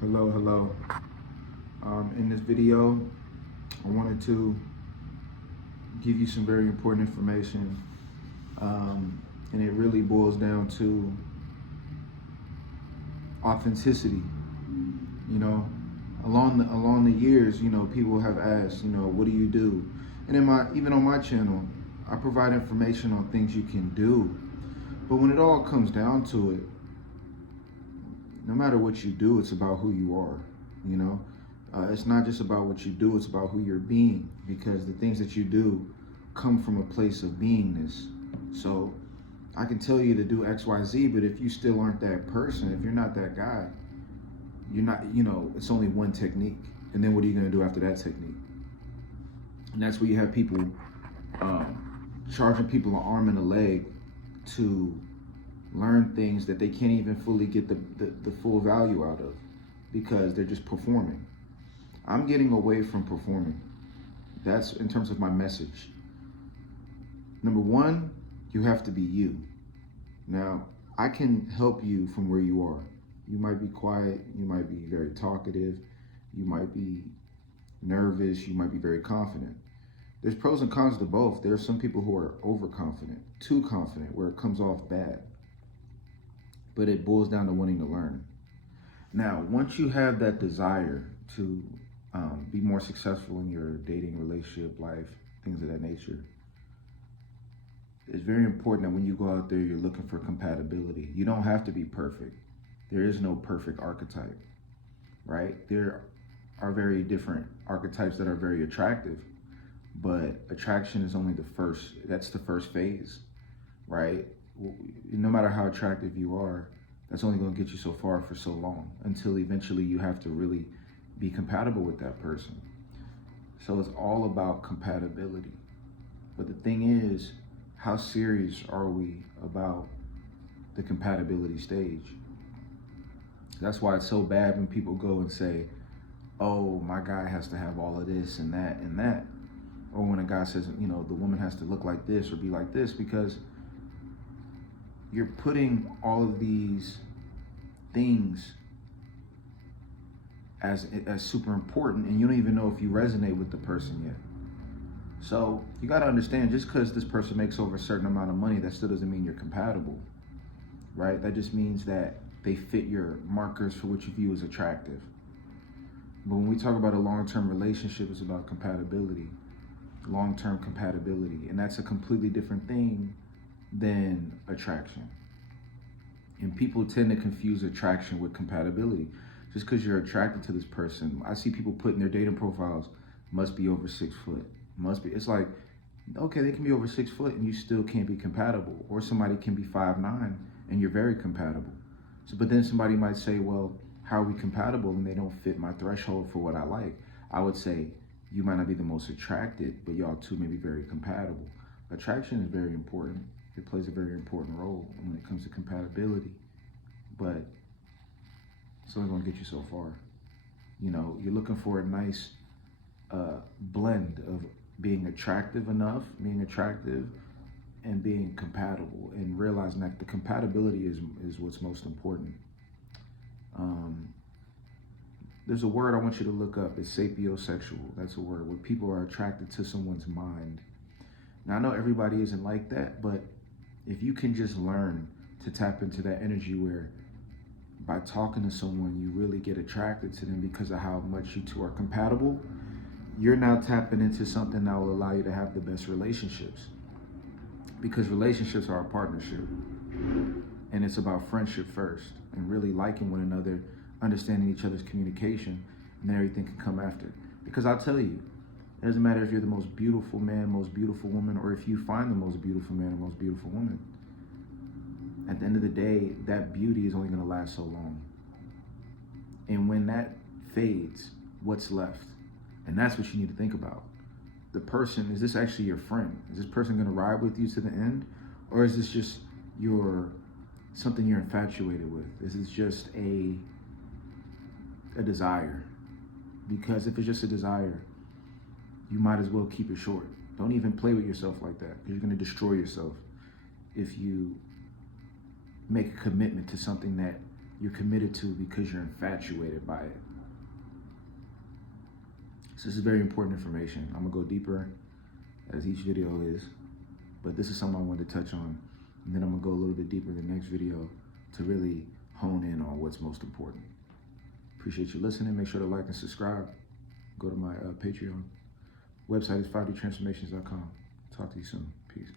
Hello. In this video, I wanted to give you some very important information, and it really boils down to authenticity. You know, along the years, people have asked, what do you do? And even on my channel, I provide information on things you can do. But when it all comes down to it, no matter what you do, it's about who you are. You know, it's not just about what you do; it's about who you're being. Because the things that you do come from a place of beingness. So I can tell you to do X, Y, Z, but if you still aren't that person, if you're not that guy, you're not. It's only one technique, and then what are you going to do after that technique? And that's where you have people charging people an arm and a leg to learn things that they can't even fully get the full value out of because they're just performing. I'm getting away from performing. That's in terms of my message. Number one, you have to be you. Now, I can help you from where you are. You might be quiet, you might be very talkative, you might be nervous, you might be very confident. There's pros and cons to both. There are some people who are overconfident, too confident, where it comes off bad. But it boils down to wanting to learn. Now, once you have that desire to be more successful in your dating, relationship, life, things of that nature, it's very important that when you go out there, you're looking for compatibility. You don't have to be perfect. There is no perfect archetype, right? There are very different archetypes that are very attractive, but attraction is only that's the first phase, right? No matter how attractive you are, that's only going to get you so far for so long until eventually you have to really be compatible with that person. So it's all about compatibility. But the thing is, how serious are we about the compatibility stage? That's why it's so bad when people go and say, oh, my guy has to have all of this and that and that. Or when a guy says, the woman has to look like this or be like this, because you're putting all of these things as super important, and you don't even know if you resonate with the person yet. So you got to understand, just because this person makes over a certain amount of money, that still doesn't mean you're compatible, right? That just means that they fit your markers for what you view as attractive. But when we talk about a long-term relationship, it's about compatibility, long-term compatibility, and that's a completely different thing than attraction. And people tend to confuse attraction with compatibility. Just because you're attracted to this person, I see people put in their dating profiles, must be over 6 foot. It's like, okay, they can be over 6 foot and you still can't be compatible. Or somebody can be 5'9" and you're very compatible. So, but then somebody might say, well, how are we compatible and they don't fit my threshold for what I like? I would say, you might not be the most attracted, but y'all two may be very compatible. Attraction is very important. It plays a very important role when it comes to compatibility, but it's only going to get you so far. You're looking for a nice blend of being attractive, and being compatible, and realizing that the compatibility is what's most important. There's a word I want you to look up. It's sapiosexual. That's a word where people are attracted to someone's mind. Now, I know everybody isn't like that, but if you can just learn to tap into that energy where by talking to someone, you really get attracted to them because of how much you two are compatible, you're now tapping into something that will allow you to have the best relationships. Because relationships are a partnership. And it's about friendship first and really liking one another, understanding each other's communication, and then everything can come after. Because I'll tell you, it doesn't matter if you're the most beautiful man, most beautiful woman, or if you find the most beautiful man or most beautiful woman. At the end of the day, that beauty is only going to last so long. And when that fades, what's left? And that's what you need to think about. The person, is this actually your friend? Is this person going to ride with you to the end? Or is this just something you're infatuated with? Is this just a desire? Because if it's just a desire, you might as well keep it short. Don't even play with yourself like that, because you're going to destroy yourself if you make a commitment to something that you're committed to because you're infatuated by it. So this is very important information. I'm gonna go deeper as each video is, but this is something I wanted to touch on. And then I'm gonna go a little bit deeper in the next video to really hone in on what's most important. Appreciate you listening. Make sure to like and subscribe. Go to my Patreon. Website is 5dtransformations.com. Talk to you soon. Peace.